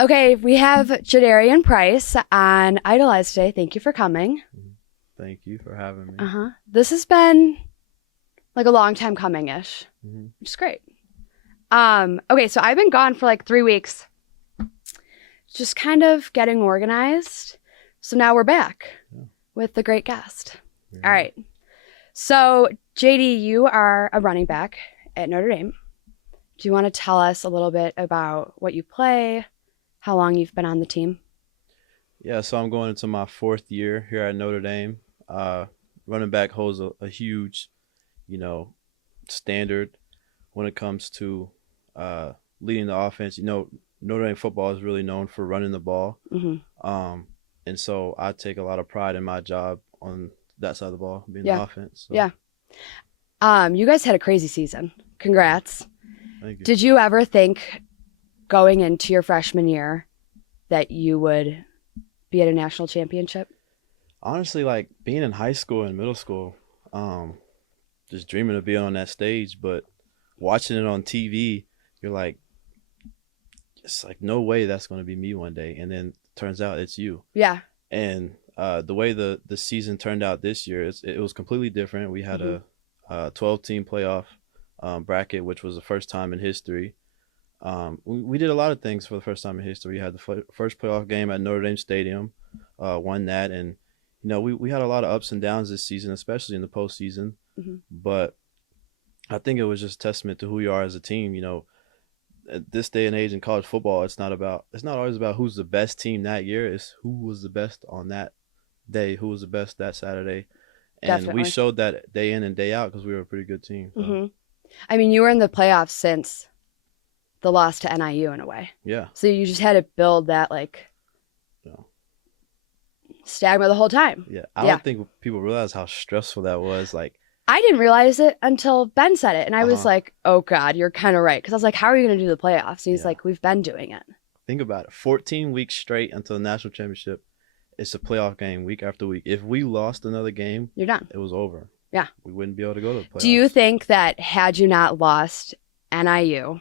Okay, we have Jadarian Price on Idolized today. Thank you for coming. Thank you for having me. This has been like a long time coming-ish, which is great. Okay, so I've been gone for like 3 weeks, just kind of getting organized. So now we're back with the great guest. Yeah. All right. So JD, you are a running back at Notre Dame. Do you want to tell us a little bit about what you play, how long you've been on the team? Yeah, so I'm going into my 4th year here at Notre Dame. Running back holds a huge, standard when it comes to leading the offense. Notre Dame football is really known for running the ball. And so I take a lot of pride in my job on that side of the ball, being the offense. So. Yeah. You guys had a crazy season. Congrats. Thank you. Did you ever think going into your freshman year that you would be at a national championship? Honestly, like being in high school and middle school, just dreaming of being on that stage, but watching it on TV, you're like, it's like no way that's going to be me one day. And then turns out it's you. Yeah. And the way the season turned out this year, it was completely different. We had a 12-team playoff bracket, which was the first time in history. We did a lot of things for the first time in history. We had the first playoff game at Notre Dame Stadium, won that, and we had a lot of ups and downs this season, especially in the postseason. But I think it was just a testament to who you are as a team. At this day and age in college football, it's not always about who's the best team that year. It's who was the best on that day, who was the best that Saturday. And Definitely. We showed that day in and day out because we were a pretty good team. So. I mean, you were in the playoffs since the loss to NIU in a way. Yeah. So you just had to build that stigma the whole time. Yeah. I don't think people realize how stressful that was. Like, I didn't realize it until Ben said it. And I was like, oh God, you're kind of right. Because I was like, how are you going to do the playoffs? And he's like, we've been doing it. Think about it. 14 weeks straight until the national championship. It's a playoff game week after week. If we lost another game, you're done. It was over. Yeah. We wouldn't be able to go to the playoffs. Do you think that had you not lost NIU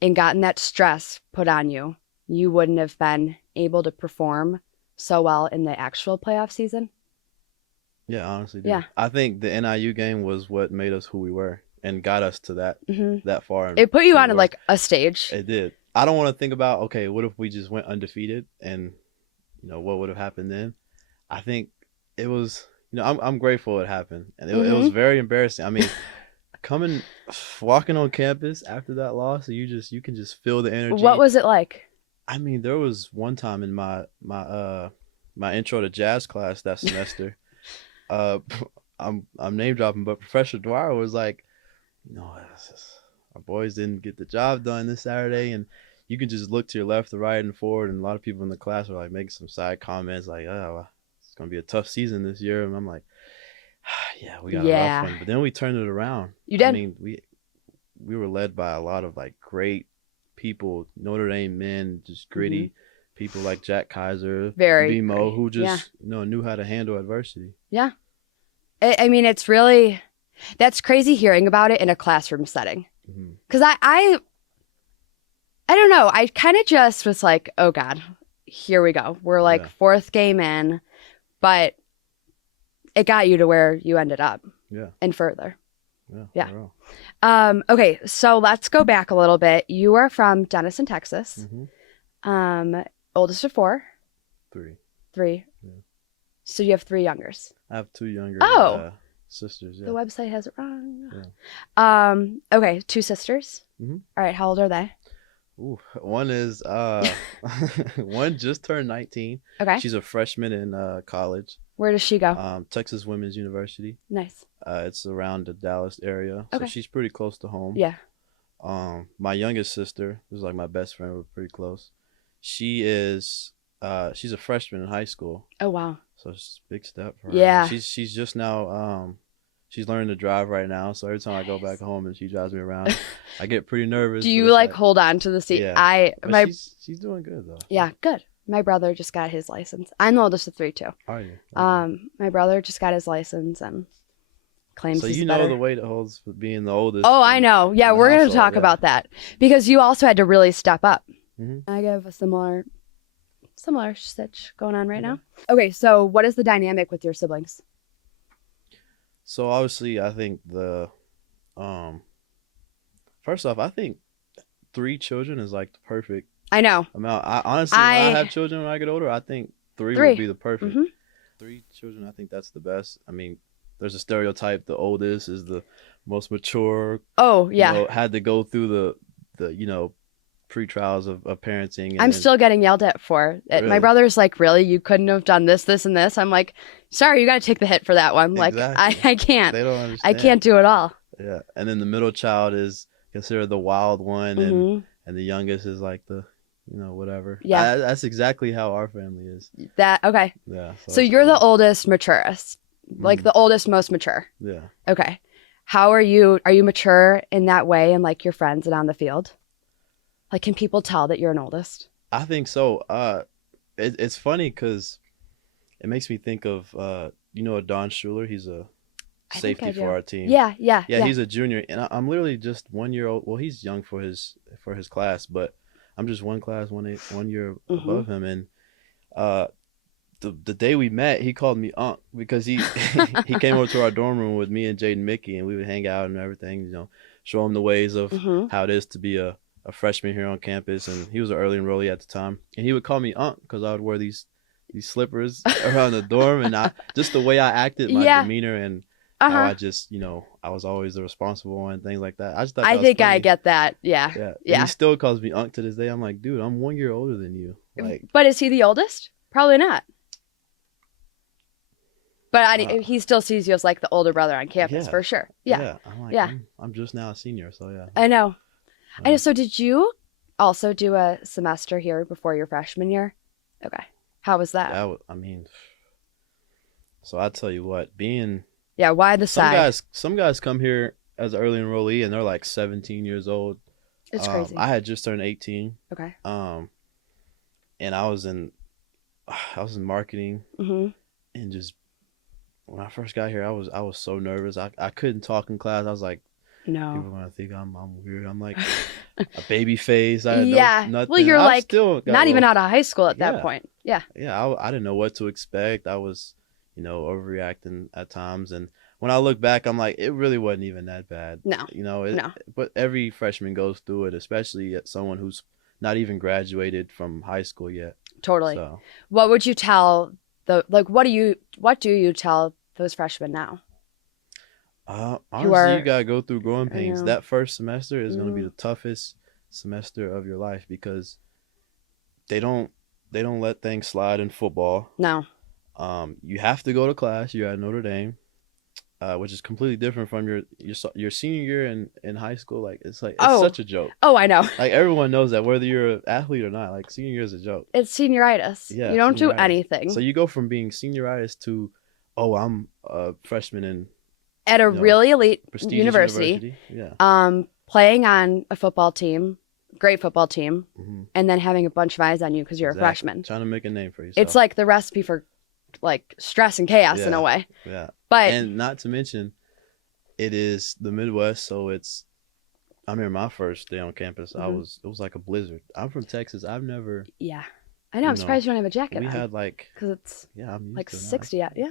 and gotten that stress put on you, you wouldn't have been able to perform so well in the actual playoff season? Yeah, honestly. Yeah. I think the NIU game was what made us who we were and got us to that far. It put you on like a stage. It did. I don't want to think about, okay, what if we just went undefeated and, what would have happened then? I think it was, I'm grateful it happened. And it was very embarrassing. I mean, walking on campus after that loss, you can just feel the energy. What was it like? I mean, there was one time in my intro to jazz class that semester. I'm name dropping, but Professor Dwyer was like, our boys didn't get the job done this Saturday, and you can just look to your left, the right, and forward, and a lot of people in the class were like making some side comments like, "Oh, it's gonna be a tough season this year," and I'm like, "Yeah, we got a rough one." But then we turned it around. You did. I mean, we were led by a lot of like great people, Notre Dame men, just gritty people like Jack Kaiser, BMO, who just knew how to handle adversity. Yeah. I mean, that's crazy hearing about it in a classroom setting. Because I don't know. I kind of just was like, oh God, here we go. We're like 4th game in, but it got you to where you ended up. Yeah. And further. Yeah. Okay, so let's go back a little bit. You are from Denison, Texas. Oldest of 4? 3. 3. Yeah. So you have 3 youngers. I have 2 younger sisters. Yeah. The website has it wrong. Yeah. Okay, 2 sisters. All right, how old are they? Ooh, one is one just turned 19. Okay. She's a freshman in college. Where does she go? Texas Women's University. Nice. It's around the Dallas area. Okay. So she's pretty close to home. Yeah. My youngest sister, who's like my best friend, we're pretty close. She's a freshman in high school. Oh wow. So it's a big step for her. Yeah. She's just now she's learning to drive right now. So every time I go back home and she drives me around, I get pretty nervous. Do you like hold on to the seat? Yeah. She's doing good though. Yeah, good. My brother just got his license. I'm the oldest of 3 too. Are you? Okay. My brother just got his license and claims he's better. So the weight it holds for being the oldest. Oh, I know. Yeah, we're going to talk about that because you also had to really step up. I have a similar stitch going on right now. Okay, so what is the dynamic with your siblings? So obviously, I think first off, I think 3 children is like the perfect I know. amount. I honestly, when I have children when I get older, I think three would be the perfect. 3 children, I think that's the best. I mean, there's a stereotype: the oldest is the most mature. Oh yeah. Had to go through the pre-trials of parenting. And I'm still getting yelled at for it. My brother's like, really? You couldn't have done this, this, and this? I'm like, sorry, you got to take the hit for that one. Like, I can't. They don't understand. I can't do it all. Yeah. And then the middle child is considered the wild one, and the youngest is like the, whatever. Yeah. That's exactly how our family is. Okay. Yeah. So you're the oldest, maturest, like the oldest, most mature. Yeah. Okay. How are you? Are you mature in that way and like your friends and on the field? Like, can people tell that you're an oldest? I think so. It's funny because it makes me think of Don Schuler. He's a safety for our team. Yeah. He's a junior, and I'm literally just 1 year old. Well, he's young for his class, but I'm just one year above him. And the day we met, he called me Unc because he he came over to our dorm room with me and Jade and Mickey, and we would hang out and everything. Show him the ways of how it is to be a freshman here on campus. And he was an early enrollee at the time, and he would call me Unc because I would wear these slippers around the dorm, and just the way I acted, my demeanor, and how I just, I was always the responsible one and things like that. I just thought that was funny. I get that. Yeah. And he still calls me Unc to this day. I'm like, dude, I'm 1 year older than you. Like, but is he the oldest? Probably not. But he still sees you as like the older brother on campus for sure. Yeah. I'm like, I'm just now a senior, so yeah. I know. So did you also do a semester here before your freshman year? Okay. How was that? So I tell you what, why the side? Some guys come here as an early enrollee and they're like 17 years old. It's crazy. I had just turned 18. Okay. And I was in marketing, and just when I first got here, I was so nervous. I couldn't talk in class. I was like, no, people are gonna think I'm weird. I'm like a baby face. I nothing. Well, you're like still not even out of high school at that point. Yeah. Yeah, I didn't know what to expect. I was, overreacting at times, and when I look back, I'm like, it really wasn't even that bad. No. No. But every freshman goes through it, especially someone who's not even graduated from high school yet. Totally. So. What would you tell what do you tell those freshmen now? Honestly, you gotta go through growing pains. That first semester is gonna be the toughest semester of your life because they don't let things slide in football. No. You have to go to class. You're at Notre Dame, which is completely different from your senior year in high school. Like it's such a joke. Oh, I know. Like everyone knows that whether you're an athlete or not. Like senior year is a joke. It's senioritis. Yeah, you don't do anything. So you go from being senioritis to, I'm a freshman at a really elite university. Yeah. Playing on a football team, great football team, and then having a bunch of eyes on you because you're a freshman. Trying to make a name for yourself. It's like the recipe for like stress and chaos in a way. Yeah. And not to mention, it is the Midwest, so I remember my first day on campus. It was like a blizzard. I'm from Texas. I've never. Yeah, I know. I'm surprised you don't have a jacket. We had because it's I'm like 60. Yeah. Yeah.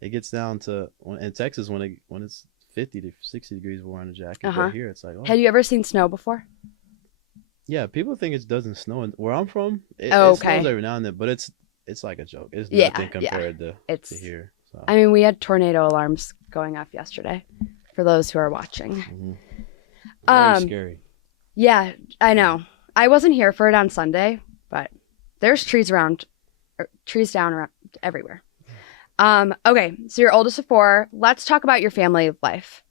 It gets down to in Texas when it's 50 to 60 degrees, we're wearing a jacket. But here it's like. Oh. Have you ever seen snow before? Yeah, people think it doesn't snow where I'm from. It snows every now and then, but it's like a joke. It's nothing compared to here. So. I mean, we had tornado alarms going off yesterday for those who are watching. Very scary. Yeah, I know. I wasn't here for it on Sunday, but there's trees down around everywhere. Okay, so you're oldest of 4. Let's talk about your family life.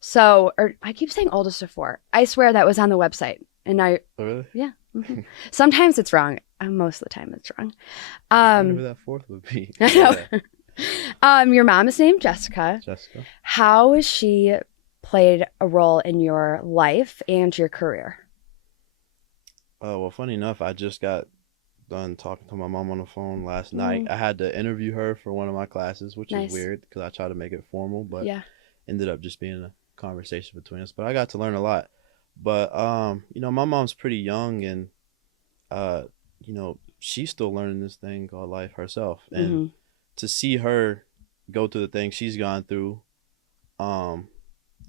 So, I keep saying oldest of 4. I swear that was on the website. And now, really? Yeah. Sometimes it's wrong. Most of the time it's wrong. Whatever that 4th would be. I know. Your mom is named Jessica. Jessica. How has she played a role in your life and your career? Well, funny enough, I just got done talking to my mom on the phone last night. I had to interview her for one of my classes, which is weird because I tried to make it formal, but ended up just being a conversation between us. But I got to learn a lot. But my mom's pretty young, and uh, she's still learning this thing called life herself. And Hmm. to see her go through the things she's gone through, um,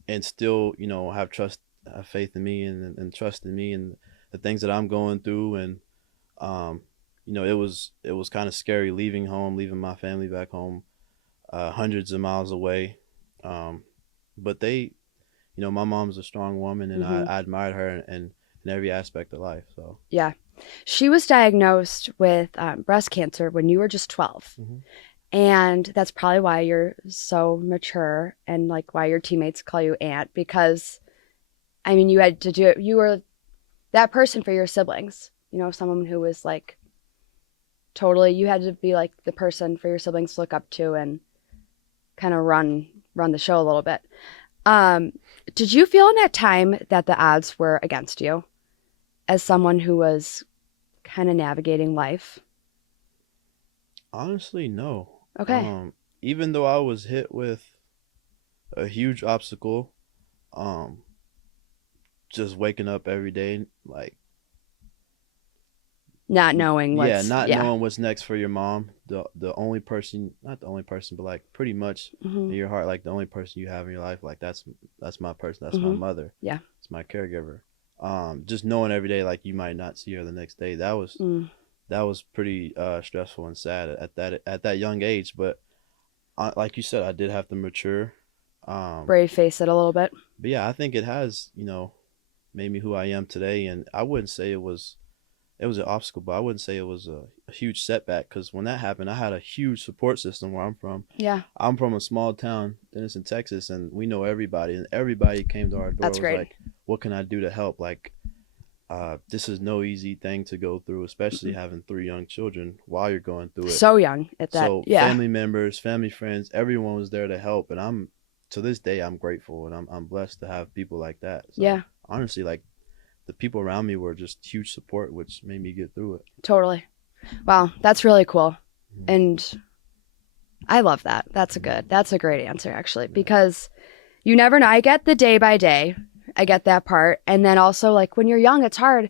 and still, have faith in me and trust in me and the things that I'm going through. And um, it was kind of scary leaving home, leaving my family back home, hundreds of miles away. Um, but my mom's a strong woman, and I, Hmm. I admired her in every aspect of life. So. Yeah. She was diagnosed with breast cancer when you were just 12. Hmm. And that's probably why you're so mature and like why your teammates call you aunt because I mean, you had to do it. You were that person for your siblings, someone who was like totally, you had to be like the person for your siblings to look up to and kind of run the show a little bit. Um, did you feel in that time that the odds were against you as someone who was kind of navigating life? Honestly, no. Okay. Even though I was hit with a huge obstacle, um, just waking up every day, like, Not knowing yeah, what's, not yeah. knowing what's next for your mom, the only person, not the only person, but like pretty much Hmm. in your heart, like the only person you have in your life, like that's my person, that's my Hmm. mother, Yeah. it's my caregiver. Just knowing every day, like you might not see her the next day, Mm. that was pretty stressful and sad at that young age. But like you said, I did have to mature. Um, Brave face it a little bit. but yeah, I think it has, made me who I am today. And I wouldn't say it was an obstacle, but I wouldn't say it was a huge setback because when that happened, I had a huge support system where I'm from. Yeah. I'm from a small town, Denison, Texas, and we know everybody, and everybody came to our door That's was great. like, "What can I do to help?" Like, this is no easy thing to go through, especially Mm-mm. having three young children while you're going through it. So young at that. So Yeah. family members, family friends, everyone was there to help, and I'm to this day I'm grateful and I'm blessed to have people like that. So Yeah. honestly, like the people around me were just huge support, which made me get through it. Totally. Wow. That's really cool. Mhm. And I love that. That's a great answer actually, because you never know. I get the day by day. I get that part. And then also like when you're young, it's hard.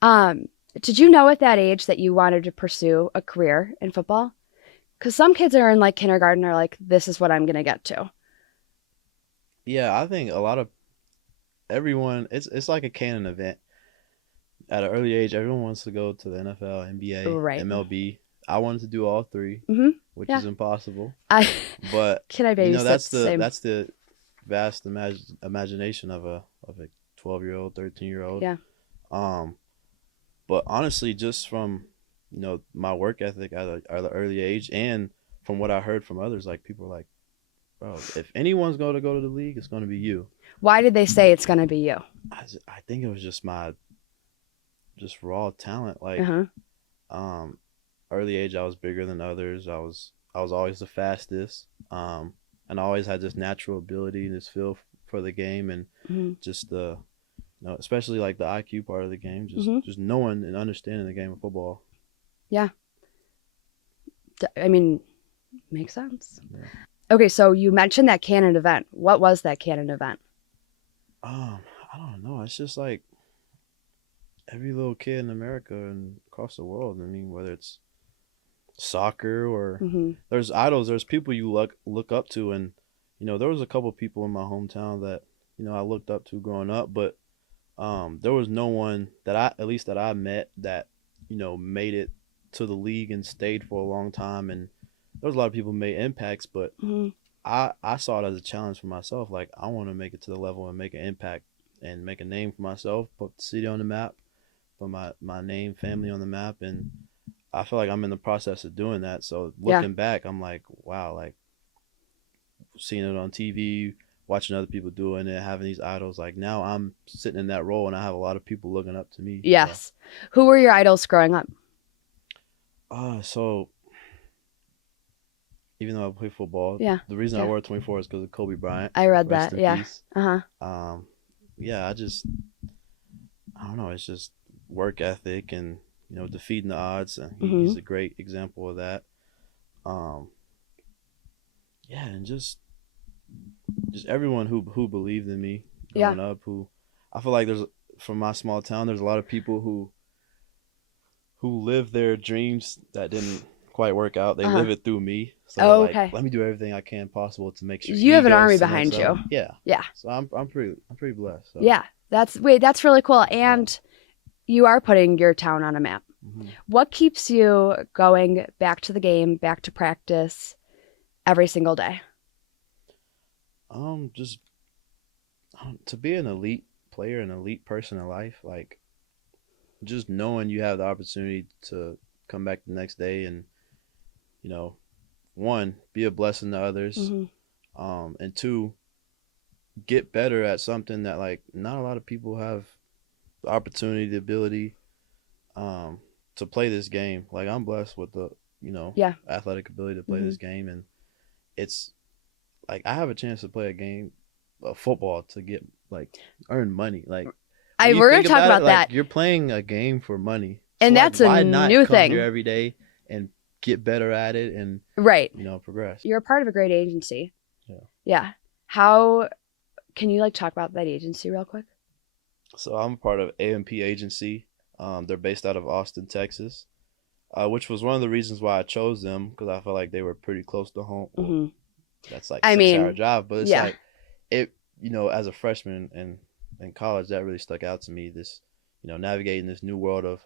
Um, did you know at that age that you wanted to pursue a career in football? Because some kids are in like kindergarten are like, this is what I'm gonna get to. Yeah, I think a lot of everyone it's like a canon event. At an early age, everyone wants to go to the NFL, NBA, Right. MLB. I wanted to do all three, Mm-hmm. which Yeah. is impossible. I But Can I babysit that's the the same? vast imagination of a 12-year-old, 13-year-old. Yeah. Um, but honestly, just from my work ethic at an early age, and from what I heard from others, like people are like, bro, if anyone's going to go to the league, it's going to be you. Why did they say it's gonna be you? I think it was just my just raw talent. Like, Uh-huh. um, early age, I was bigger than others. I was always the fastest. And I always had this natural ability, this feel for the game, and Mm-hmm. just the especially like the IQ part of the game, Mm-hmm. just knowing and understanding the game of football. Yeah. I mean, makes sense. Yeah. Okay, so you mentioned that canon event. What was that canon event? Um, I don't know. It's just like every little kid in America and across the world. I mean, whether it's soccer or Mm-hmm. there's idols, there's people you look up to, and there was a couple people in my hometown that I looked up to growing up, but there was no one that at least that I met that made it to the league and stayed for a long time. And there was a lot of people who made impacts, but Mm-hmm. I saw it as a challenge for myself. Like I want to make it to the level and make an impact and make a name for myself, put the city on the map, put my name, family on the map, and I feel like I'm in the process of doing that. So Yeah. looking back, I'm like, wow, like seeing it on TV, watching other people doing it, having these idols. Like now I'm sitting in that role, and I have a lot of people looking up to me. So, Yes. Who were your idols growing up? so even though I play football, Yeah. the reason I Yeah. wear 24 is because of Kobe Bryant. I read Rest that. in Yeah. peace. Uh-huh. Yeah, I don't know. It's just work ethic and defeating the odds. And Mm-hmm. he's a great example of that. Um, yeah, and just everyone who believed in me Yeah. growing up. Who I feel like from my small town, there's a lot of people who live their dreams that didn't quite work out. They Uh-huh. live it through me. So they're Oh, like, okay. let me do everything I can possible to make sure You he have an goes army to the next behind level. you. Yeah. Yeah. So I'm pretty blessed. So Yeah. That's really cool. yeah. And you are putting your town on a map. hmm What keeps you going back to the game, back to practice every single day? Just to be an elite player, an elite person in life, like just knowing you have the opportunity to come back the next day and you know, one, be a blessing to others, Hmm. and two, get better at something that like not a lot of people have the opportunity, the ability, um, to play this game. Like I'm blessed with the Yeah. athletic ability to play Hmm. this game, and it's like I have a chance to play a game of football to get like earn money. Like when you We're gonna think talk about it, about like that. you're playing a game for money. So And like that's a why not new come here thing. every day and get better at it and Right. progress. You're a part of a great agency. Yeah. Yeah. How can you like talk about that agency real quick? So I'm part of AMP Agency. They're based out of Austin, Texas, which was one of the reasons why I chose them because I felt like they were pretty close to home. Well, Hmm. that's like I 6 hour mean, drive, but it's yeah. like it. As a freshman in college, that really stuck out to me. This, navigating this new world of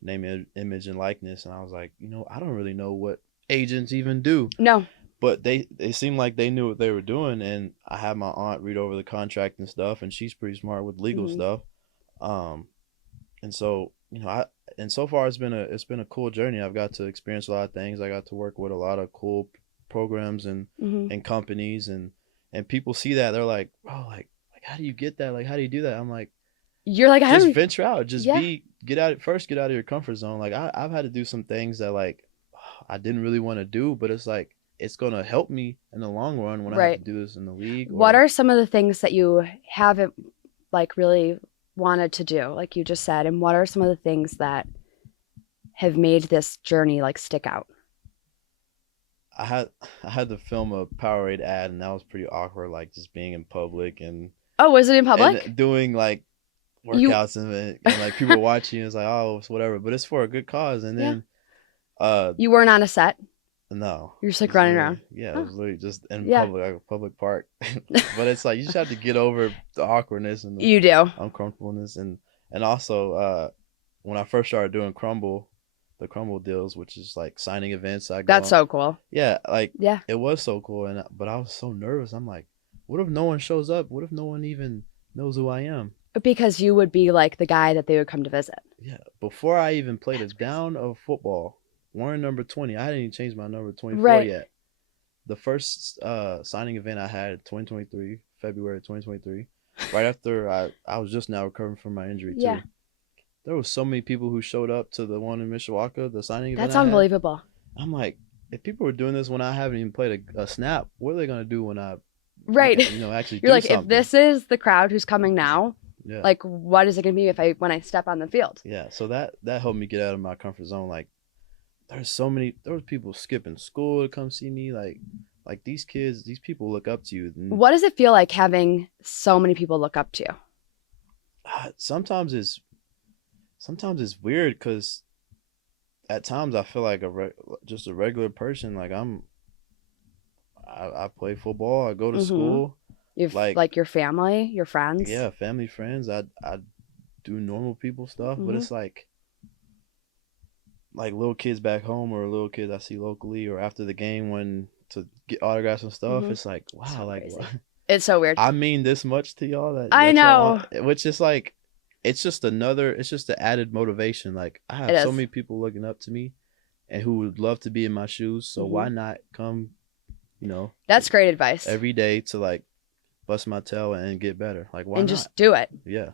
name, image, and likeness, and I was like, I don't really know what agents even do, No. but they seemed like they knew what they were doing, and I had my aunt read over the contract and stuff, and she's pretty smart with legal Hmm. stuff. Um, and so so far it's been a cool journey. I've got to experience a lot of things. I got to work with a lot of cool programs and Hmm. companies, and people see that they're like, bro, like how do you get that? Like how do you do that? I'm like, You're like, I just don't. venture out, just Yeah. get out first, get out of your comfort zone. Like I've had to do some things that like I didn't really want to do, but it's like it's gonna help me in the long run when I have to Right. do this in the league What or are some of the things that you haven't like really wanted to do, like you just said, and what are some of the things that have made this journey like stick out? I had I had to film a Powerade ad, and that was pretty awkward. Like just being in public Oh, was it in and public? doing like You, workouts and like people watching. It's like oh, it's whatever, but it's for a good cause. And yeah. then You weren't on a set. no, You're just it like was running literally around. yeah, it Oh, was literally just in yeah. public, like a public park. But it's like you just have to get over the awkwardness and the You do. uncomfortableness and also when I first started doing the Crumble deals, which is like signing events, I go That's on. so cool. Yeah, like Yeah. it was so cool, but I was so nervous. I'm like, what if no one shows up? What if no one even knows who I am? Because you would be like the guy that they would come to visit. Yeah, before I even played a That's crazy. down of football, wearing number 20, I hadn't even changed my number 24 Right. yet. The first signing event I had 2023, February 2023, right after I was just now recovering from my injury Yeah. too. There was so many people who showed up to the one in Mishawaka, the signing event That's I had. unbelievable. I'm like, if people were doing this when I haven't even played a snap, what are they gonna do when I, Right. actually You're do like, if something? this is the crowd who's coming now, Yeah, like, what is it gonna be if I when I step on the field? yeah. So that helped me get out of my comfort zone. Like, there was people skipping school to come see me. Like these kids, these people look up to you. And What does it feel like having so many people look up to you? sometimes it's weird because at times I feel like just a regular person. Like I play football. I go to Mm-hmm. school. You've Like like your family, your friends. yeah, family, friends. I do normal people stuff, but Mm-hmm. it's like little kids back home or little kids I see locally or after the game when to get autographs and stuff. Mm-hmm. It's like wow, So like crazy. It's so weird. I mean this much to y'all I that y'all know. want, which is like it's just the added motivation. Like I It have so is. many people looking up to me and who would love to be in my shoes. So Mm-hmm. why not come, That's great advice. every day to like bust my tail and get better? Like why And not? just do it. Yeah.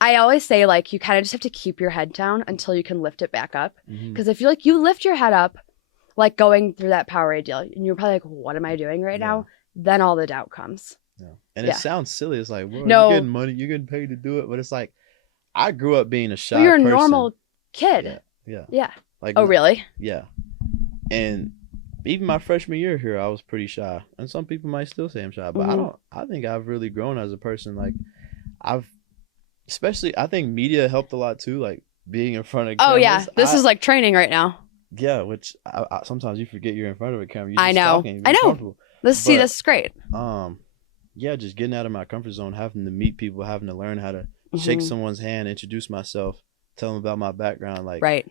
I always say like you kind of just have to keep your head down until you can lift it back up. hmm Because if you lift your head up, like going through that Powerade deal, and you're probably like, what am I doing right Yeah. now? Then all the doubt comes. Yeah. And Yeah. it sounds silly. It's like, bro, you're No, getting money, you're getting paid to do it. But it's like, I grew up being a but shy you're a person. normal kid. Yeah. Yeah. Yeah. Like, Oh, really? yeah. And even my freshman year here, I was pretty shy. And some people might still say I'm shy, but Mm-hmm. I think I've really grown as a person. Like, I've especially I think media helped a lot too, like being in front of Oh yeah, cameras. this is like training right now. Yeah, which sometimes you forget you're in front of a camera. You're I just know. talking, I being know. comfortable. This But is great. yeah, just getting out of my comfort zone, having to meet people, having to learn how to shake someone's hand, introduce myself, tell them about my background. Like Right.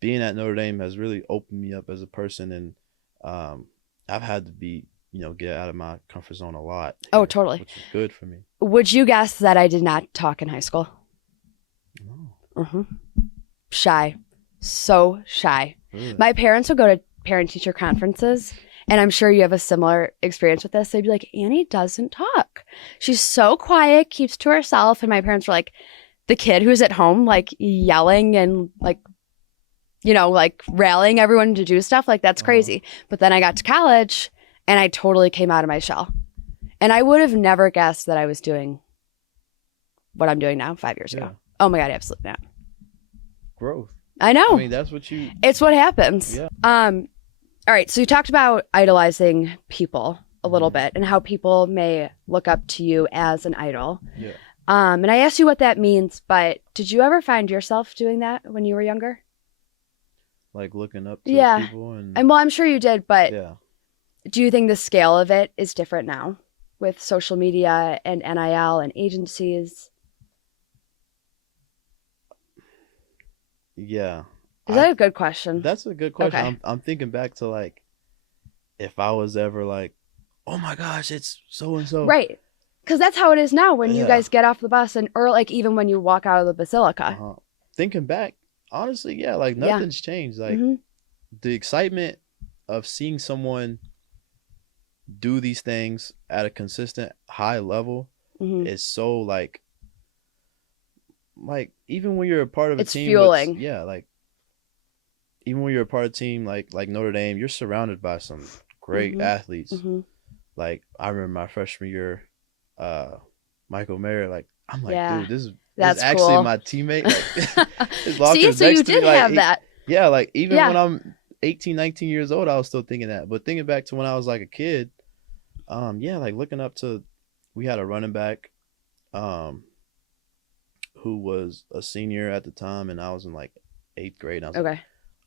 being at Notre Dame has really opened me up as a person, and I've had to get out of my comfort zone a lot. Oh, here, totally. which is good for me. Would you guess that I did not talk in high school? Oh, Shy. So shy. really? My parents would go to parent-teacher conferences, and I'm sure you have a similar experience with this. They'd be like, Annie doesn't talk. She's so quiet, keeps to herself. And my parents were like, the kid who's at home, like yelling and like, like rallying everyone to do stuff. Like, that's crazy. But then I got to college and I totally came out of my shell. And I would have never guessed that I was doing what I'm doing now 5 years ago. Oh my God, absolutely not. Growth. I know. I mean, that's what you. It's what happens. Yeah. All right. So you talked about idolizing people a little bit and how people may look up to you as an idol. Yeah. And I asked you what that means, but did you ever find yourself doing that when you were younger? Like looking up to people and well, I'm sure you did, but yeah. do you think the scale of it is different now with social media and NIL and agencies? Yeah. Is that a good question? That's a good question. Okay. I'm thinking back to like if I was ever like, oh my gosh, it's so and so. Right. Because that's how it is now when you guys get off the bus or like even when you walk out of the basilica. Thinking back, honestly, yeah, like nothing's changed. Like the excitement of seeing someone do these things at a consistent high level is so like even when you're a part of a team, fueling. Like even when you're a part of a team like Notre Dame, you're surrounded by some great athletes. Like I remember my freshman year, Michael Mayer, like I'm like, dude, this is actually cool. My teammate. Like, his See, so you did have that. Yeah, like even when I'm 18, 19 years old, I was still thinking that. But thinking back to when I was like a kid, like looking up to, we had a running back, who was a senior at the time, and I was in like 8th grade. And I was like,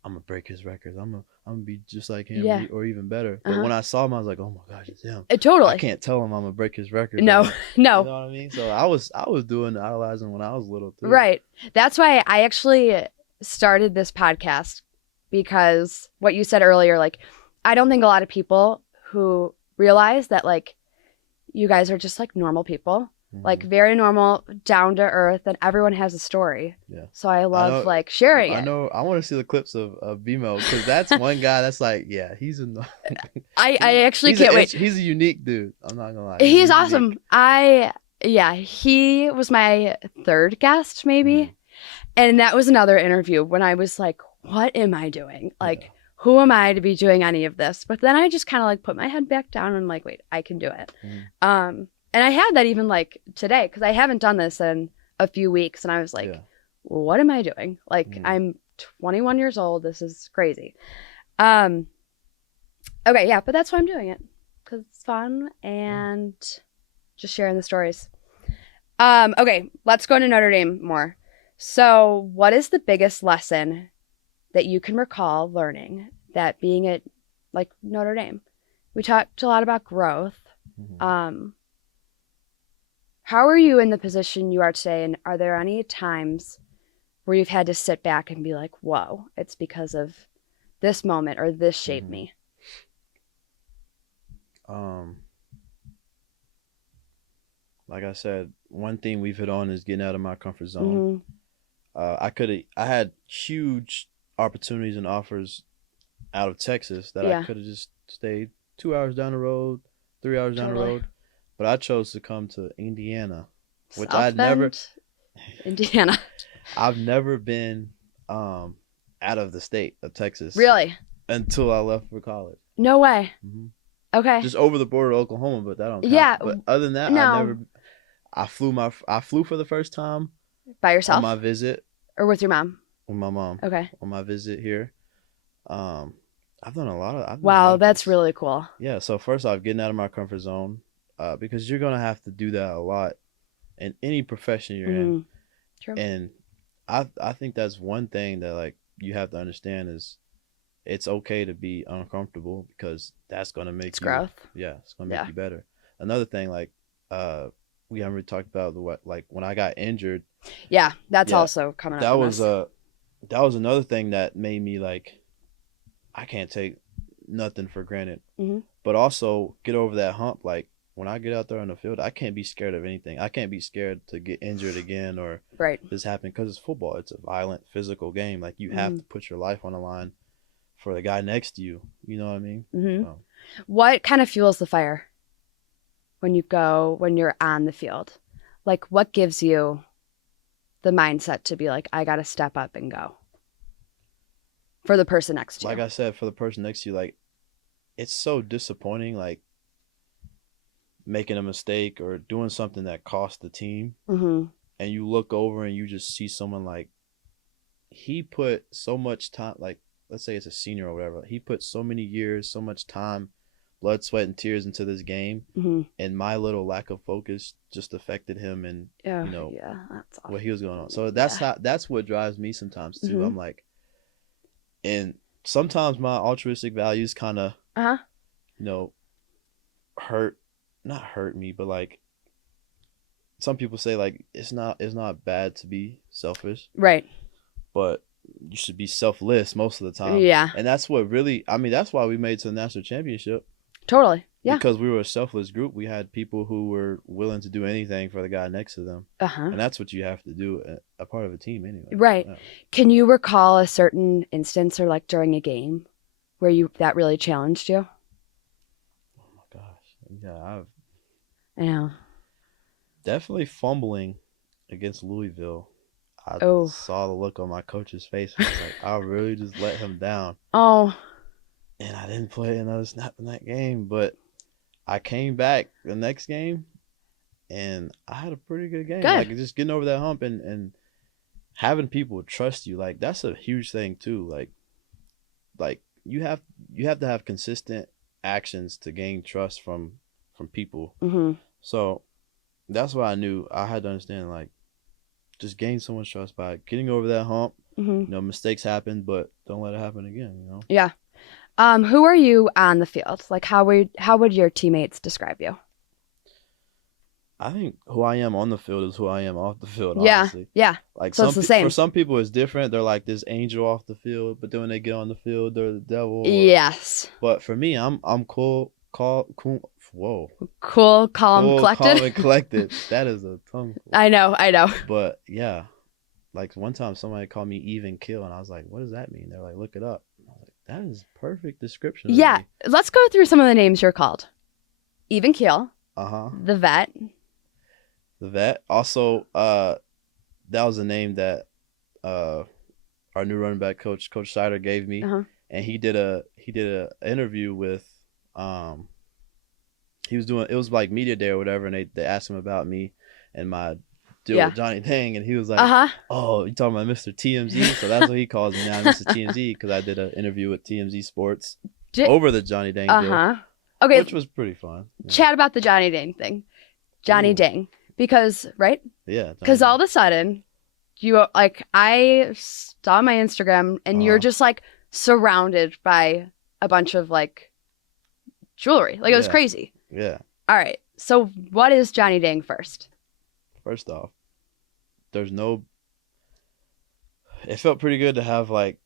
I'm gonna break his records. I'm gonna be just like him, or even better. But when I saw him, I was like, oh my gosh, it's him. Totally. I can't tell him I'm gonna break his record. No, no. You know what I mean? So I was doing idolizing when I was little too. Right. That's why I actually started this podcast, because what you said earlier, like, I don't think a lot of people who realize that like you guys are just like normal people. Like very normal, down to earth, and everyone has a story. Yeah. So I love like sharing it. I know. I want to see the clips of BMO, because that's one guy that's like, yeah, he's a. I actually can't wait. He's a unique dude. I'm not gonna lie. He's awesome. He was my 3rd guest maybe, and that was another interview when I was like, what am I doing? Like, who am I to be doing any of this? But then I just kind of like put my head back down and like, wait, I can do it. And I had that even like today, because I haven't done this in a few weeks. And I was like, what am I doing? Like, I'm 21 years old. This is crazy. Okay, yeah, but that's why I'm doing it, because it's fun and just sharing the stories. Okay, let's go into Notre Dame more. So what is the biggest lesson that you can recall learning that being at like Notre Dame? We talked a lot about growth. How are you in the position you are today? And are there any times where you've had to sit back and be like, whoa, it's because of this moment or this shaped me? Like I said, one thing we've hit on is getting out of my comfort zone. I had huge opportunities and offers out of Texas that I could have just stayed 2 hours down the road, 3 hours down the road. But I chose to come to Indiana, which I'd never. Indiana. I've never been out of the state of Texas. Really? Until I left for college. No way. Okay. Just over the border to Oklahoma, but that don't count. Yeah. But other than that, no. I flew for the first time. By yourself? On my visit. Or with your mom? With my mom. Okay. On my visit here. I've done a lot of. Wow, that's really cool. Yeah. So first off, getting out of my comfort zone. Because you're going to have to do that a lot in any profession you're in. True. And I think that's one thing that like you have to understand is it's okay to be uncomfortable because that's gonna It's make you, growth. yeah, it's gonna make Yeah. you better. Another thing, like uh, we haven't really talked about the what, like when I got injured. Yeah, that's Yeah, also coming up that in was this. that was another thing that made me like I can't take nothing for granted. Hmm. But also get over that hump. Like when I get out there on the field, I can't be scared of anything. I can't be scared to get injured again or Right. this happen because it's football. It's a violent, physical game. Like you have Hmm. to put your life on the line for the guy next to you. You know what I mean? Hmm. So, What kind of fuels the fire when you're on the field? Like, what gives you the mindset to be like, I got to step up and go for the person next to like you? I said, for the person next to you, like it's so disappointing. Like making a mistake or doing something that cost the team, Hmm. and you look over and you just see someone like he put so much time, like let's say it's a senior or whatever, he put so many years, so much time, blood, sweat, and tears into this game, Hmm. and my little lack of focus just affected him and Oh, you know yeah, that's awful. what he was going on. So Yeah. that's what drives me sometimes too. Hmm. I'm like, and sometimes my altruistic values kind of Uh-huh. you know hurt, not hurt me, but like some people say like it's not bad to be selfish, Right. but you should be selfless most of the time. Yeah. And that's what really, I mean, that's why we made it to the national championship Totally. Yeah. because we were a selfless group. We had people who were willing to do anything for the guy next to them. Uh-huh. And that's what you have to do, a part of a team anyway. Right. Yeah. Can you recall a certain instance or like during a game where that really challenged you? Oh my gosh. Yeah, I've I know. definitely fumbling against Louisville. I Oh. saw the look on my coach's face. And I was like, I really just let him down. Oh. And I didn't play another snap in that game, but I came back the next game and I had a pretty good game. Good. Like just getting over that hump and having people trust you, like that's a huge thing too. Like you have to have consistent actions to gain trust from people. Mm-hmm. So that's why I knew I had to understand like just gain someone's trust by getting over that hump. Mm-hmm. Mistakes happen, but don't let it happen again. Yeah. Who are you on the field? Like, how would your teammates describe you? I think who I am on the field is who I am off the field, Yeah. honestly. Yeah. Like So it's the for same. some people it's different. They're like this angel off the field, but then when they get on the field, they're the devil. Yes. But for me, I'm cool, cool. Whoa, Cool, calm, cool, collected. calm, and collected. That is a tongue. I know. But yeah, like one time somebody called me even kill, and I was like, "What does that mean?" They're like, "Look it up." I was like, "That is perfect description." Yeah. Of me. Let's go through some of the names you're called. Even keel, Uh-huh. the vet. The vet. Also, that was a name that our new running back coach, Coach Sider, gave me, Uh-huh. and he did a interview with he was doing, it was like media day or whatever, and they asked him about me and my deal with Johnny Dang, and he was like, Uh-huh. "Oh, you talking about Mr. TMZ?" So that's what he calls me now, Mr. TMZ, because I did an interview with TMZ Sports over the Johnny Dang deal, Uh-huh. Okay. which was pretty fun. Yeah. Chat about the Johnny Dang thing. Johnny Ooh. Dang. Because, right? Yeah. Because all of a sudden, you like, I saw my Instagram and you're just like surrounded by a bunch of like jewelry. Like, it was crazy. Yeah. All right. So what is Johnny Dang first? First off, there's no. It felt pretty good to have like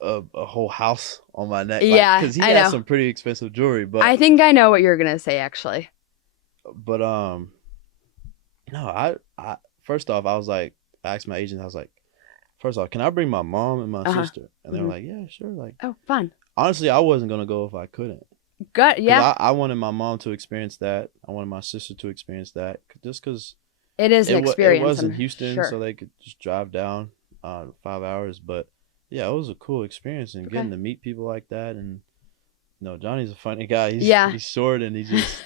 a whole house on my neck. Yeah, because he I had know. some pretty expensive jewelry. But I think I know what you're gonna say, actually. But no, I first off, I was like, I asked my agent, I was like, first off, can I bring my mom and my sister? And they were like, yeah, sure. Like, Oh, fun. honestly, I wasn't gonna go if I couldn't. Good. Yeah. I wanted my mom to experience that. I wanted my sister to experience that, just because It is an experience. it was in I'm Houston, sure. so they could just drive down 5 hours. But yeah, it was a cool experience, and getting to meet people like that. And Johnny's a funny guy. He's short, and he just.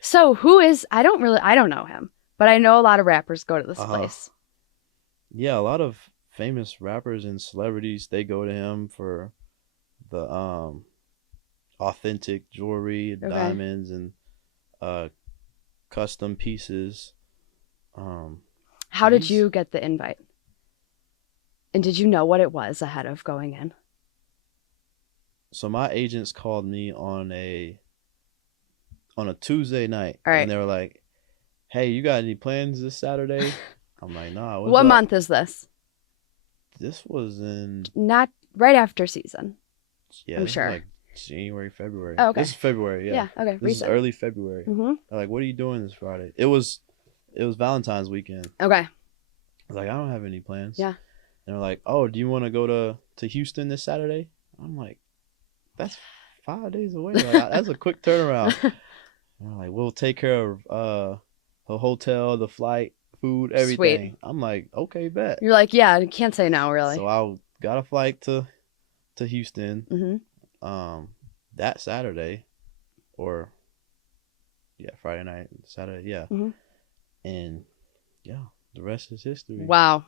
So who is? I don't know him, but I know a lot of rappers go to this place. Yeah, a lot of famous rappers and celebrities, they go to him for the authentic jewelry, diamonds, and custom pieces. How did you get the invite? And did you know what it was ahead of going in? So my agents called me on a Tuesday night, All right. and they were like, "Hey, you got any plans this Saturday?" I'm like, "Nah, what's What up?" month is this? This was in Not right after season. yeah, I'm this sure. is like January, February. Oh, okay. This is February, yeah. Okay. This Recent. is early February. Mm-hmm. They're like, "What are you doing this Friday?" It was Valentine's weekend. Okay. I was like, "I don't have any plans." Yeah. And they're like, "Oh, do you want to go to Houston this Saturday?" I'm like, "That's 5 days away. Like, that's a quick turnaround." And I'm like, "We'll take care of the hotel, the flight, food, everything." Sweet. I'm like, "Okay, bet." You're like, yeah, I can't say no, really. So I got a flight to Houston Mm-hmm. that Saturday, or yeah, Friday night, Saturday, yeah. Mm-hmm. And yeah, the rest is history. Wow.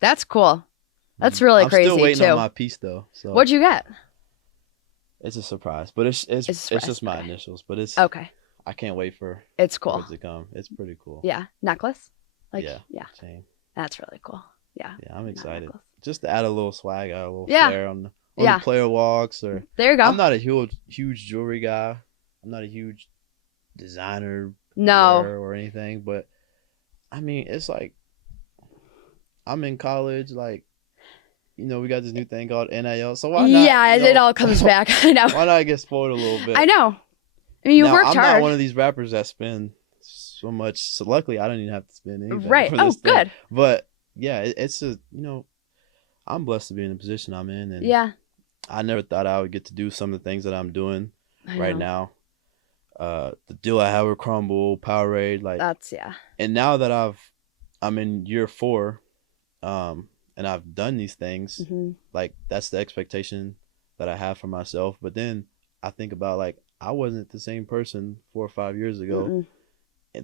That's cool. That's really crazy, I'm still waiting too. on my piece though. So What'd you get? it's a surprise, but it's just my okay. initials, but it's Okay. I can't wait for It's for cool. it to come. It's pretty cool. Yeah. Necklace? Yeah. Yeah. That's really cool. Yeah. Yeah, I'm excited. Necklace. Just to add a little swag, add a little Yeah. flair on Yeah. the player walks, or There you go. I'm not a huge jewelry guy. I'm not a huge designer No. wear or anything, but I mean, it's like I'm in college, like, you know, we got this new thing called NIL, so why not? Yeah, it all comes back. I know. Why not get spoiled a little bit? I know. I mean, you worked I'm hard. not one of these rappers that spend so much. So luckily, I don't even have to spend anything. Right. For Oh, this thing. good. But yeah, it's a, you know, I'm blessed to be in the position I'm in, and Yeah. I never thought I would get to do some of the things that I'm doing I right know. now. The deal I have with Crumble, Powerade, like, That's, yeah. and now that I'm in year 4, and I've done these things, Mm-hmm. like, that's the expectation that I have for myself. But then I think about, like, I wasn't the same person 4 or 5 years ago. Mm-mm.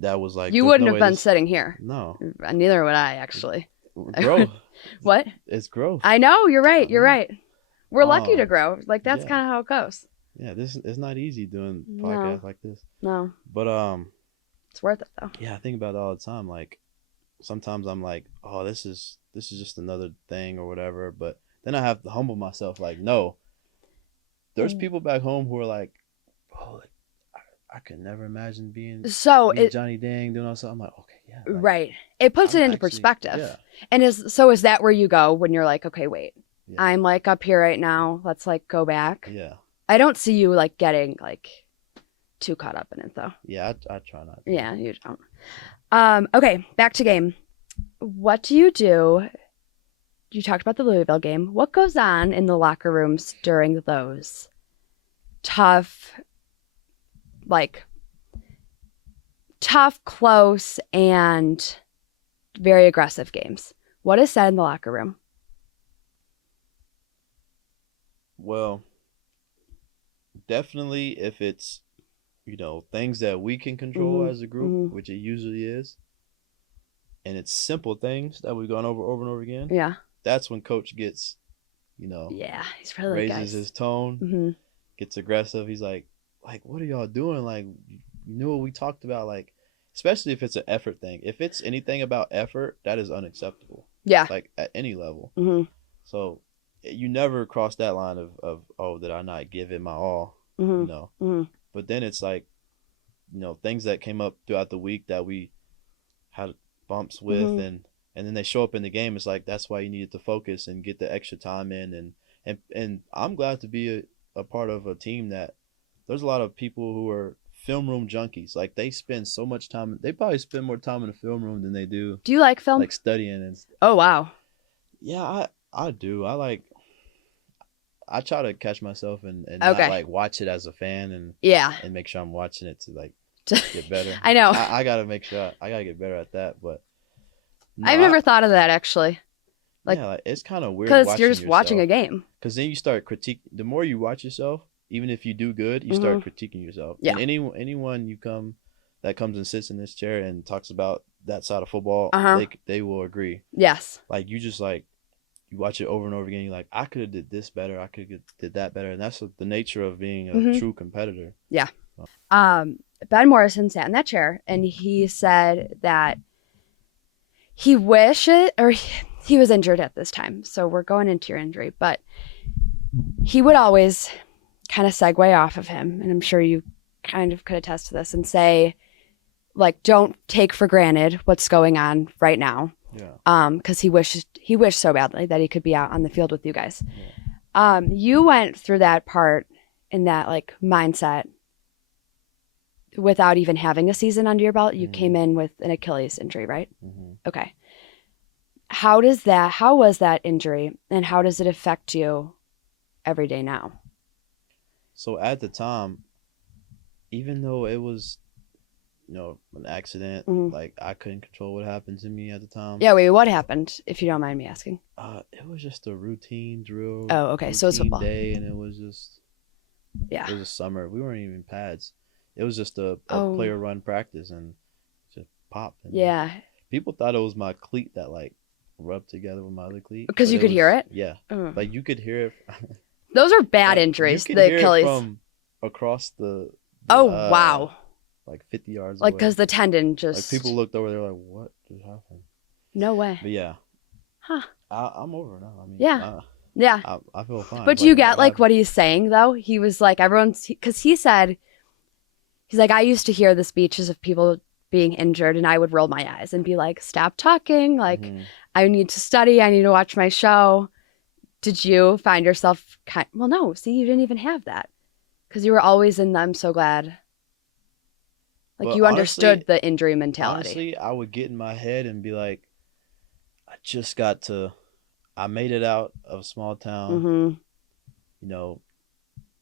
That was like, You there's wouldn't no have way been sitting here. No. Neither would I, actually. Growth. What? It's growth. I know. You're right. You're right. We're lucky to Um, grow. Like, that's yeah. kind of how it goes. Yeah, it's not easy doing No. podcasts like this. No. But It's worth it, though. yeah, I think about it all the time. Like, sometimes I'm like, oh, this is just another thing or whatever. But then I have to humble myself. Like, no, there's people back home who are like, oh, like, I could never imagine being So Johnny Dang doing all something. I'm like, okay, yeah, like, right. It puts I'm it into actually- perspective. Yeah, And is that where you go when you're like, okay, wait, Yeah. I'm like up here right now. Let's like go back. yeah, I don't see you like getting like too caught up in it though. yeah. I try not to. Yeah, you don't. Okay, back to game. What do you do? You talked about the Louisville game. What goes on in the locker rooms during those tough, close, and very aggressive games? What is said in the locker room? Well, definitely if it's, you know, things that we can control as a group, which it usually is, and it's simple things that we've gone over and over again. Yeah. That's when coach gets, you know, Yeah, he's really raises his tone, gets aggressive. He's like, what are y'all doing? Like, you knew what we talked about. Like, especially if it's an effort thing. If it's anything about effort, that is unacceptable. Yeah. Like, at any level. Mm-hmm. So you never cross that line of oh, did I not give it my all? Mm-hmm. You know. Mm-hmm. But then it's like, you know, things that came up throughout the week that we had bumps with, and then they show up in the game. It's like, that's why you needed to focus and get the extra time in. And I'm glad to be a part of a team that there's a lot of people who are film room junkies. Like, they spend so much time. They probably spend more time in the film room than they do. Do you like film? Like, studying and. Oh, wow. Yeah, I do. I try to catch myself and not like watch it as a fan and make sure I'm watching it to like get better. I know. I gotta make sure I gotta get better at that. But no, I've never thought of that actually. Like it's kind of weird because you're just watching a game. Because then you start the more you watch yourself, even if you do good, you start critiquing yourself. Yeah. And anyone that comes and sits in this chair and talks about that side of football, they will agree. Yes. Like, you just like. You watch it over and over again. You're like, I could have did this better. I could have did that better. And that's the nature of being a true competitor. Yeah. Ben Morrison sat in that chair and he said that he he was injured at this time, so we're going into your injury, but he would always kind of segue off of him, and I'm sure you kind of could attest to this, and say, like, don't take for granted what's going on right now. Yeah. Because he wished so badly that he could be out on the field with you guys. Yeah. You went through that part in that like mindset without even having a season under your belt. You came in with an Achilles injury, right? Mm-hmm. Okay. How was that injury, and how does it affect you every day now? So at the time, even though it was, an accident, like I couldn't control what happened to me at the time. Yeah, wait, what happened, if you don't mind me asking? It was just a routine drill. Oh, okay. So it's football day, and it was just, yeah. It was a summer. We weren't even in pads. It was just a player run practice, and just pop. And yeah. people thought it was my cleat that like rubbed together with my other cleat. Because you could hear it? Yeah. Like you could hear it. Those are bad injuries, you could the hear Achilles. it from across the wow. Like 50 yards like, away. because the tendon just... Like, people looked over there like, what just happened? No way. But yeah. Huh. I'm over it now. I mean, yeah. Yeah. I feel fine. But do you get, like, what he's saying, though? He was like, because he said, he's like, I used to hear the speeches of people being injured, and I would roll my eyes and be like, stop talking. Like, I need to study. I need to watch my show. Did you find yourself well, no. See, you didn't even have that. Because you were always in the I'm so glad. Like, but you honestly, understood the injury mentality. Honestly, I would get in my head and be like, I made it out of a small town.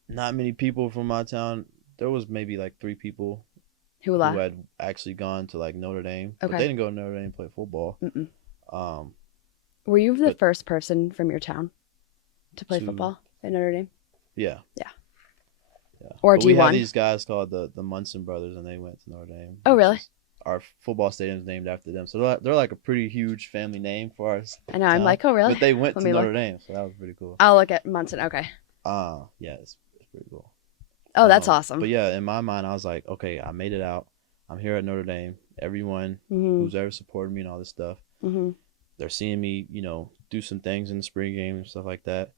Not many people from my town. There was maybe like 3 people who had actually gone to like Notre Dame. Okay. But they didn't go to Notre Dame to play football. Were you the first person from your town to play football at Notre Dame? Yeah. Yeah. Yeah. Or we had these guys called the Munson brothers, and they went to Notre Dame. Oh, really? Our football stadium's named after them. So they're like a pretty huge family name for us. I know. I'm like, oh, really? But they went to Notre Dame, so that was pretty cool. I'll look at Munson. Okay. Yeah, it's pretty cool. Oh, that's awesome. But yeah, in my mind, I was like, okay, I made it out. I'm here at Notre Dame. Everyone who's ever supported me and all this stuff, they're seeing me, do some things in the spring game and stuff like that.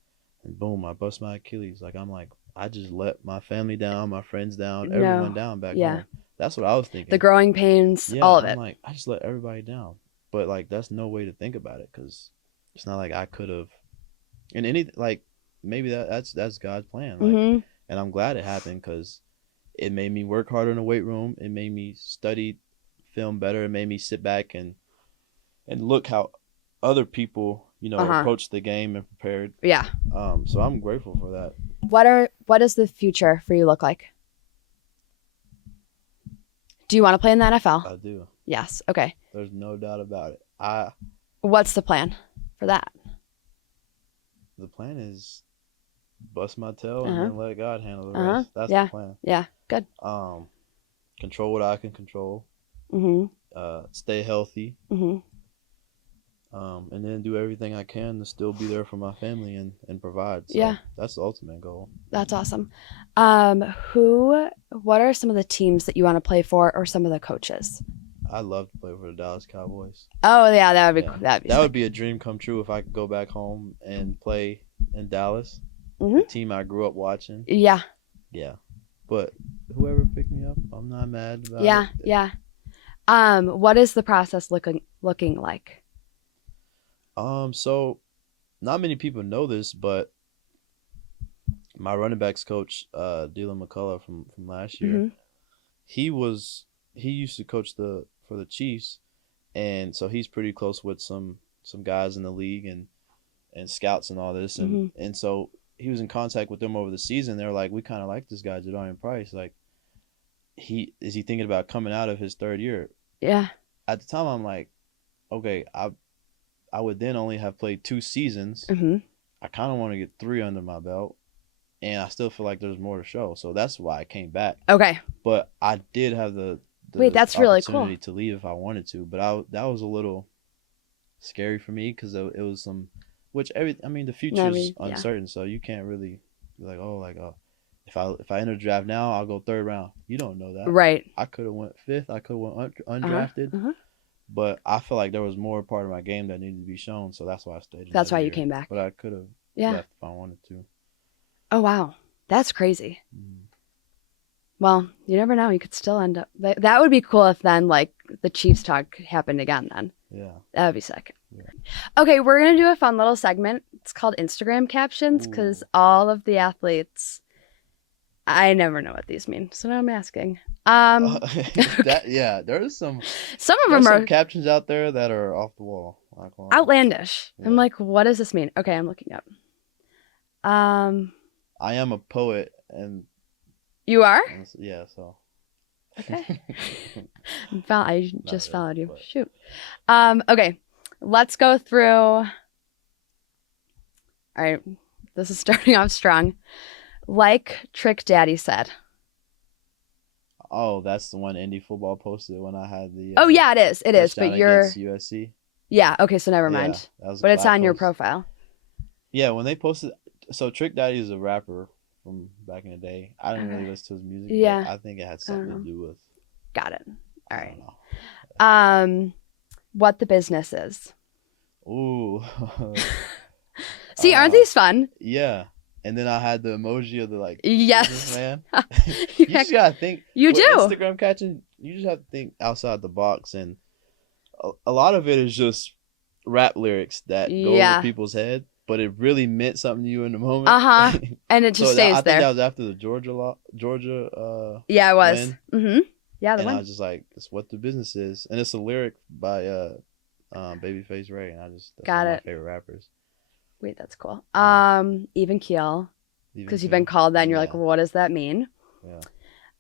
And boom, I bust my Achilles. Like, I'm like, I just let my family down, my friends down, everyone down back home. That's what I was thinking. The growing pains, all of it. I'm like, I just let everybody down. But, like, that's no way to think about it, because it's not like I could have. And maybe that's God's plan. Like, and I'm glad it happened, because it made me work harder in the weight room. It made me study film better. It made me sit back and look how other people, approach the game and prepared. Yeah. So I'm grateful for that. What does the future for you look like? Do you want to play in the NFL? I do. Yes. Okay. There's no doubt about it. What's the plan for that? The plan is bust my tail and then let God handle the rest. That's the plan. Yeah. Good. Control what I can control. Stay healthy. And then do everything I can to still be there for my family and provide. So that's the ultimate goal. That's awesome. What are some of the teams that you want to play for, or some of the coaches? I'd love to play for the Dallas Cowboys. Oh yeah, that would be that would be a dream come true if I could go back home and play in Dallas, the team I grew up watching. Yeah. But whoever picked me up, I'm not mad about it. Yeah. What is the process looking like? So not many people know this, but my running backs coach, Dylan McCullough from last year, he used to coach for the Chiefs, and so he's pretty close with some guys in the league and scouts and all this, and so he was in contact with them over the season. They're like, we kind of like this guy, Jadarian Price. Like, is he thinking about coming out of his 3rd year? Yeah. At the time, I'm like, okay, I would then only have played 2 seasons. I kind of want to get 3 under my belt, and I still feel like there's more to show. So that's why I came back. Okay. But I did have the that's really cool. opportunity to leave if I wanted to. But that was a little scary for me, because it was the future's uncertain, so you can't really be like, if I enter the draft now, I'll go 3rd round. You don't know that. Right. I could have went 5th. I could have went undrafted. But I feel like there was more part of my game that needed to be shown, so that's why I stayed That's another why you year. came back. But I could have Yeah. left if I wanted to. Oh, wow. That's crazy. Mm. Well, you never know. You could still end up. That would be cool if then, like, the Chiefs talk happened again then. Yeah. That would be sick. Yeah. Okay, we're going to do a fun little segment. It's called Instagram captions because Ooh. all of the athletes, I never know what these mean. So now I'm asking. There's some of them are captions out there that are off the wall. outlandish. Yeah. I'm like, what does this mean? Okay, I'm looking up. I am a poet, and You are? yeah, so. Okay. I just really, followed you. but- Shoot. Okay, let's go through. All right, this is starting off strong. Like Trick Daddy said. Oh, that's the one Indy football posted when I had the. Oh yeah, it is. It is. But touchdown you're. against USC. Yeah. Okay. So never Yeah, mind. that was a But it's clap on your post. profile. Yeah, when they posted, so Trick Daddy is a rapper from back in the day. I didn't really Okay. listen to his music. Yeah. But I think it had something to do with. Got it. All I right. don't know. What the business is. Ooh. See, aren't these fun? Yeah. And then I had the emoji of the like Yes. man. You You just gotta think. You with do. Instagram catching. You just have to think outside the box, and a lot of it is just rap lyrics that go Yeah. over people's head, but it really meant something to you in the moment. Uh-huh. And it just stays I think there. that was after the Georgia. Yeah, it was. win. Mm-hmm. Yeah, the And I one. was just like, it's what the business is, and it's a lyric by Babyface Ray, and that's Got one of it. my favorite rappers. Wait, that's cool. Even keel. Even Because you've Keel. been called that and you're like, Yeah. what does that mean? Yeah.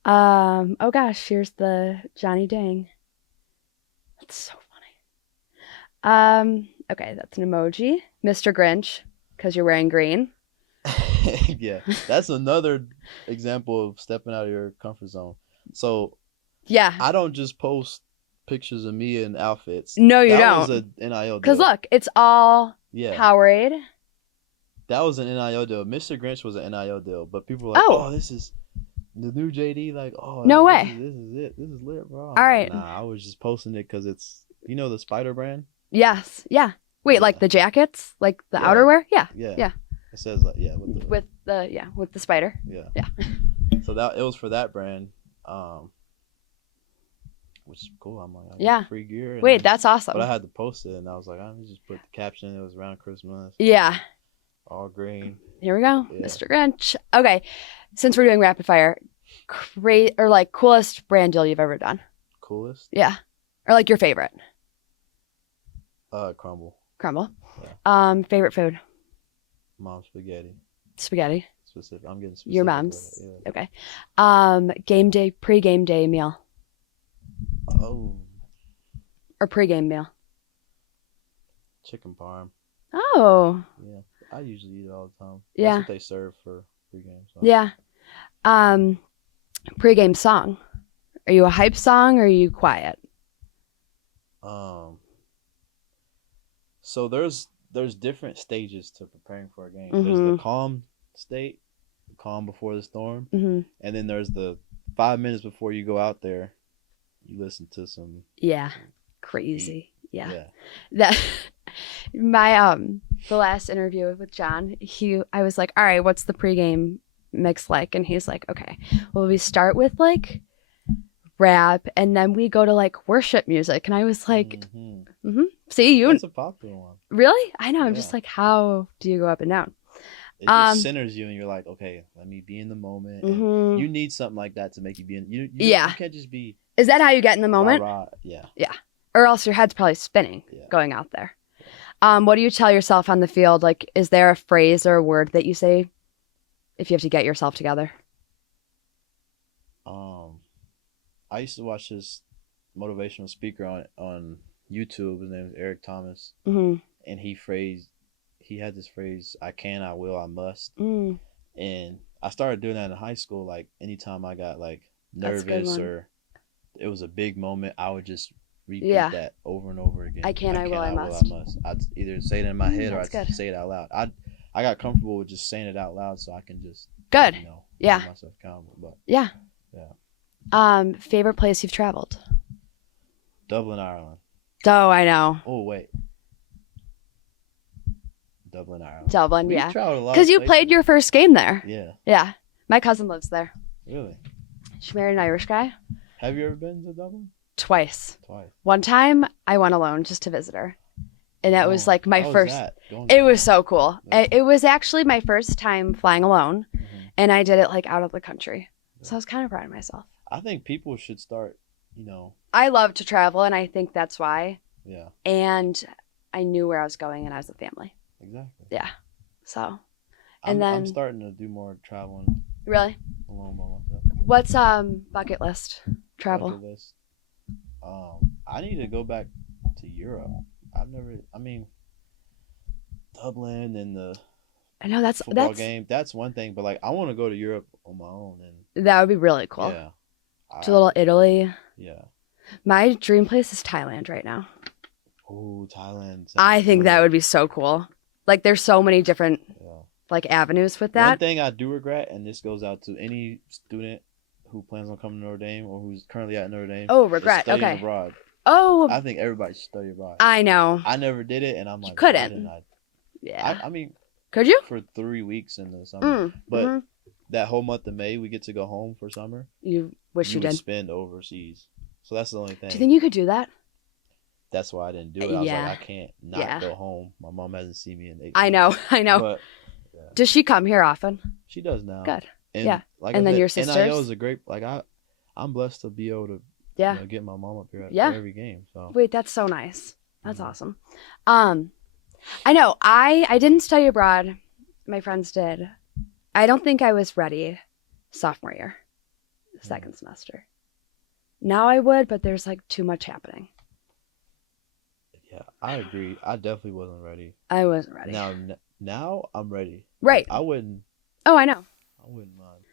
Oh gosh, here's the Johnny Dang. That's so funny. Okay, that's an emoji. Mr. Grinch, because you're wearing green. Yeah, that's another example of stepping out of your comfort zone. So Yeah. I don't just post pictures of me in outfits. No, you That was don't. a NIL deal. Because look, it's all Yeah, Powerade. that was an NIL deal. Mr. Grinch was an NIL deal, but people were like, Oh. "Oh, this is the new JD." Like, "Oh, No this way. This is it. This is lit, bro." All right. Nah, I was just posting it because it's the Spider brand. Yes. Yeah. Wait, Yeah. like the jackets? Like the Yeah. outerwear? Yeah. Yeah. Yeah. It says like with With the spider. yeah. Yeah. So that it was for that brand, which is cool. I'm like, I get Yeah. free gear. And Wait, that's awesome. But I had to post it, and I was like, let me just put the caption. It was around Christmas. Yeah. All green. Here we go. Yeah. Mr. Grinch. Okay. Since we're doing rapid fire, coolest brand deal you've ever done. Coolest. Yeah. Or like your favorite. Crumble. Crumble. Favorite food. Mom's spaghetti. Spaghetti. Specific. I'm getting specific. Your with mom's. it, Okay. Game day, pre-game day meal. Yeah. Oh, Or pre-game meal. chicken parm. Oh. Yeah, I usually eat it all the time. Yeah. That's what they serve for pregame. So. Yeah. Pre-game song. Are you a hype song or are you quiet? So there's different stages to preparing for a game. Mhm. There's the calm state, calm before the storm, Mm-hmm. and then there's the 5 minutes before you go out there. You listen to some. Yeah. Crazy. Yeah. Yeah. That my the last interview with John, I was like, all right, what's the pregame mix like? And he's like, okay, well, we start with like rap and then we go to like worship music. And I was like, see, you That's a popular one. really? I know. I'm Yeah. just like, how do you go up and down? It just centers you, and you're like, okay, let me be in the moment. And Mhm. you need something like that to make you be in. Yeah. You can't just be. Is that how you get in the moment? Rah, rah. Yeah. Or else your head's probably spinning Yeah. going out there. What do you tell yourself on the field? Like, is there a phrase or a word that you say if you have to get yourself together? I used to watch this motivational speaker on YouTube. His name is Eric Thomas, Mm-hmm. and he had this phrase: "I can, I will, I must." Mm. And I started doing that in high school. Like anytime I got like That's a good nervous one. or it was a big moment, I would just repeat Yeah. that over and over again. I can, I will, I must. I'd either say it in my head or That's I'd good. say it out loud. I got comfortable with just saying it out loud so I can just Good. Yeah. hold myself accountable. But Yeah. Yeah. Favorite place you've traveled? Dublin, Ireland. Oh, I know. Oh wait, Dublin, Ireland. Dublin, We yeah. traveled a lot. Because you played your first game there. Yeah. Yeah. My cousin lives there. Really? She married an Irish guy. Have you ever been to Dublin? Twice. Twice. One time I went alone just to visit her. And that was like my how first. Was that? It was so cool. Yeah. It was actually my first time flying alone. Mm-hmm. And I did it like out of the country. Yeah. So I was kind of proud of myself. I think people should start, I love to travel, and I think that's why. Yeah. And I knew where I was going, and I was with family. Exactly. Yeah. So. I'm starting to do more traveling. Really? Alone by myself. What's bucket list travel? Bucket list. I need to go back to Europe. Dublin and the I know that's football game. That's one thing, but like I want to go to Europe on my own and that would be really cool. yeah. To a little Italy. Yeah. My dream place is Thailand right now. Oh, Thailand. I think that would be so cool. Like there's so many different like avenues with that. One thing I do regret, and this goes out to any student who plans on coming to Notre Dame or who's currently at Notre Dame. Oh, regret. Studying Okay. abroad. Oh. I think everybody should study abroad. I know. I never did it, and I'm like, you couldn't. why didn't Yeah. I mean, could you? for 3 weeks in the summer, but mm-hmm. that whole month of May, we get to go home for summer. You wish you would did. Spend overseas, so that's the only thing. Do you think you could do that? That's why I didn't do it. I was Yeah. like, I can't not go home. My mom hasn't seen me in 8 months. I know. But, yeah. Does she come here often? She does now. Good. And, yeah. Like and I then said, your sisters. NIL is a great. Like I'm blessed to be able to. Get my mom up here at every game. So. Wait, that's so nice. That's awesome. I know. I didn't study abroad. My friends did. I don't think I was ready sophomore year, second semester. Now I would, but there's like too much happening. Yeah, I agree. I definitely wasn't ready. I wasn't ready. Now I'm ready. Right. I wouldn't. Oh, I know. I wouldn't mind.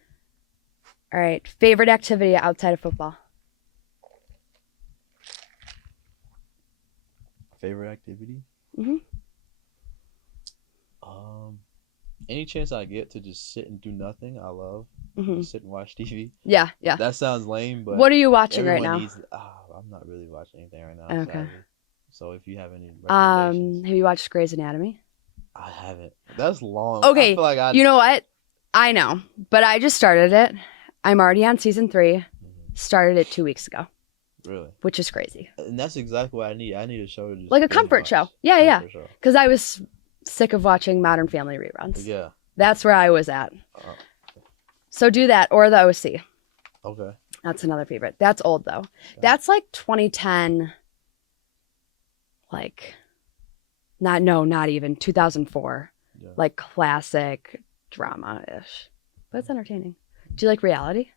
All right. Favorite activity outside of football? Favorite activity? Mm-hmm. Any chance I get to just sit and do nothing, I love. Mm-hmm. Just sit and watch TV. Yeah, yeah. That sounds lame, but what are you watching right now? I'm not really watching anything right now. Okay. Sadly. So if you have any recommendations. Have you watched Grey's Anatomy? I haven't. That's long. Okay. I feel like you know what? I know, but I just started it. I'm already on season 3. Mm-hmm. Started it 2 weeks ago. Really? Which is crazy. And that's exactly what I need. I need a show to just like a comfort show. Yeah. Because I was sick of watching Modern Family reruns. Yeah. That's where I was at. So do that or the OC. Okay. That's another favorite. That's old though. Okay. That's like 2010. Like, not even 2004. Yeah. Like classic drama-ish. But it's entertaining. Do you like reality?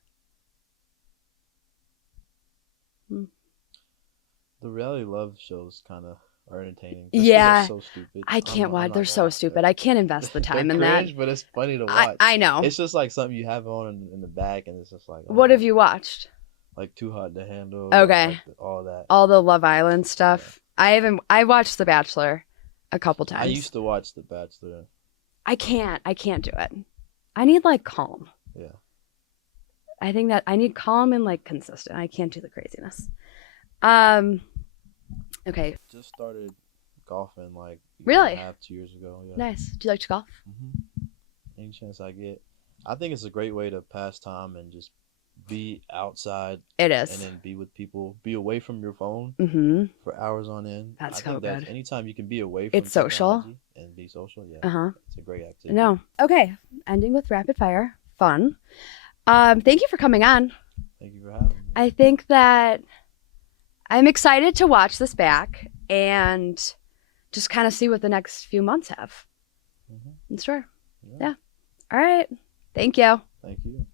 The reality love shows kind of are entertaining. Yeah. So stupid. I can't watch. They're so stupid. I can't invest the time in cringe, that. But it's funny to watch. I know. It's just like something you have on in the back, and it's just like. What have you watched? Like Too Hot to Handle. Okay. Like all that. All the Love Island stuff. Yeah. I watched The Bachelor a couple times. I used to watch The Bachelor. I can't do it. I need like calm. Yeah. I think that I need calm and like consistent. I can't do the craziness. Okay. Just started golfing like really? 2 years ago. Yeah. Nice. Do you like to golf? Mm-hmm. Any chance I get. I think it's a great way to pass time and just be outside. It is. And then be with people. Be away from your phone for hours on end. That's so good. Anytime you can be away from it's social and be social, it's a great activity. No. Okay. Ending with rapid fire. Fun. Thank you for coming on. Thank you for having me. I think that I'm excited to watch this back and just kind of see what the next few months have in store. Yeah. All right. Thank you. Thank you.